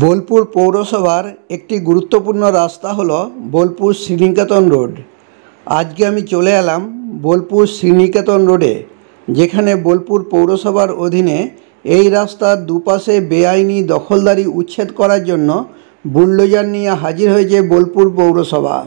বোলপুর পৌরসভার একটি গুরুত্বপূর্ণ রাস্তা হলো বোলপুর শ্রীনিকেতন রোড। আজকে আমি চলে এলাম বোলপুর শ্রীনিকেতন রোডে, যেখানে বোলপুর পৌরসভার অধীনে এই রাস্তার দুপাশে বেআইনি দখলদারি উচ্ছেদ করার জন্য বুলডোজার নিয়ে হাজির হয়েছে বোলপুর পৌরসভা।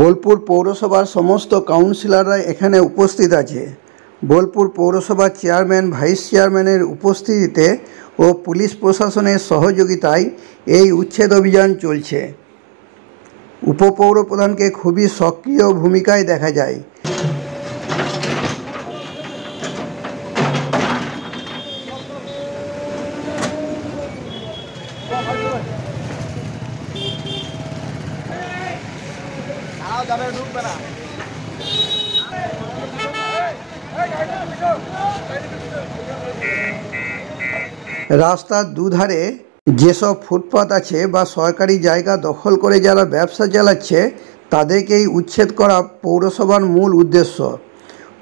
বোলপুর পৌরসভার সমস্ত কাউন্সিলররা এখানে উপস্থিত আছে। বোলপুর পৌরসভার চেয়ারম্যান, ভাইস চেয়ারম্যানের উপস্থিতিতে ও পুলিশ প্রশাসনের সহযোগিতায় এই উচ্ছেদ অভিযান চলছে। উপপৌর প্রধানকে খুবই সক্রিয় ভূমিকায় দেখা যায়। রাস্তার দুধারে যেসব ফুটপাত আছে বা সরকারি জায়গা দখল করে যারা ব্যবসা চালাচ্ছে, তাদেরকেই উচ্ছেদ করা পৌরসভার মূল উদ্দেশ্য।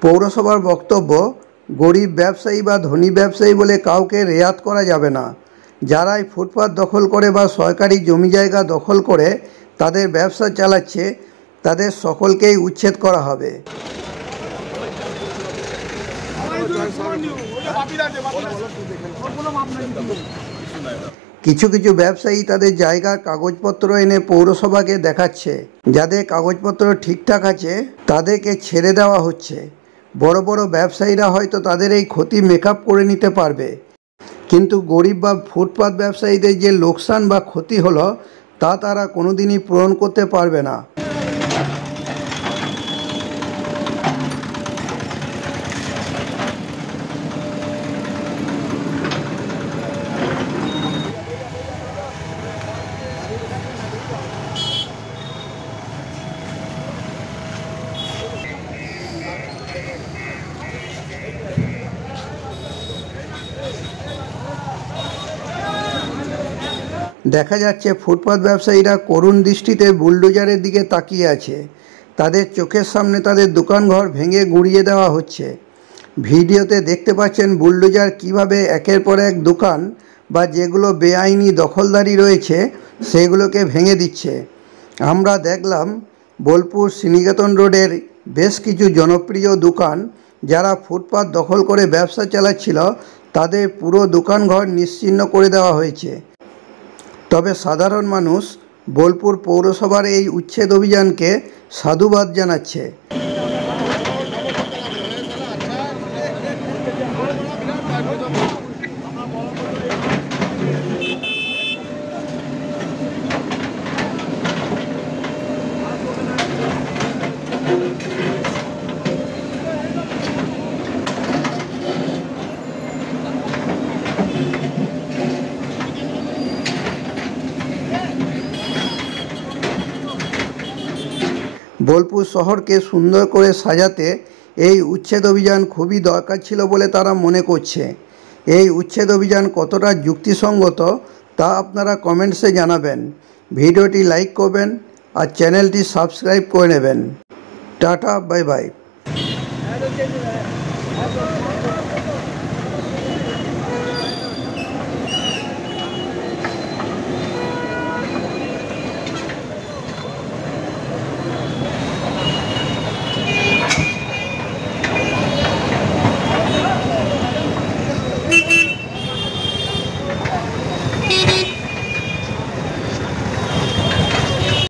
পৌরসভার বক্তব্য, গরিব ব্যবসায়ী বা ধনী ব্যবসায়ী বলে কাউকে রেয়াত করা যাবে না। যারাই ফুটপাত দখল করে বা সরকারি জমি জায়গা দখল করে তাদের ব্যবসা চালাচ্ছে, তাদের সকলকেই উচ্ছেদ করা হবে। কিছু কিছু ব্যবসায়ী তাদের জায়গার কাগজপত্র এনে পৌরসভাকে দেখাচ্ছে। যাদের কাগজপত্র ঠিকঠাক আছে তাদেরকে ছেড়ে দেওয়া হচ্ছে। বড় বড় ব্যবসায়ীরা হয়তো তাদের এই ক্ষতি মেকআপ করে নিতে পারবে, কিন্তু গরিব বা ফুটপাত ব্যবসায়ীদের যে লোকসান বা ক্ষতি হলো তা তারা কোনোদিনই পূরণ করতে পারবে না। দেখা যাচ্ছে ফুটপাত ব্যবসায়ীরা করুণ দৃষ্টিতে বুলডোজারের দিকে তাকিয়ে আছে। তাদের চোখের সামনে তাদের দোকানঘর ভেঙে গুঁড়িয়ে দেওয়া হচ্ছে। ভিডিওতে দেখতে পাচ্ছেন বুলডোজার কিভাবে একের পর এক দোকান বা যেগুলো বেআইনি দখলদারি রয়েছে সেগুলোকে ভেঙে দিচ্ছে। আমরা দেখলাম বোলপুর শ্রীনিকেতন রোডের বেশ কিছু জনপ্রিয় দোকান যারা ফুটপাত দখল করে ব্যবসা চালাচ্ছিল, তাদের পুরো দোকানঘর নিশ্চিহ্ন করে দেওয়া হয়েছে। তবে সাধারণ মানুষ বোলপুর পৌরসভার এই উচ্ছেদ অভিযানকে সাধুবাদ জানাচ্ছে। বোলপুর শহরকে সুন্দর করে সাজাতে এই উচ্ছেদ অভিযান খুবই দরকার ছিল বলে তারা মনে করছে। এই উচ্ছেদ অভিযান কতটা যুক্তিসঙ্গত তা আপনারা কমেন্টসে জানাবেন। ভিডিওটি লাইক করবেন আর চ্যানেলটি সাবস্ক্রাইব করে নেবেন। Tata, bye bye.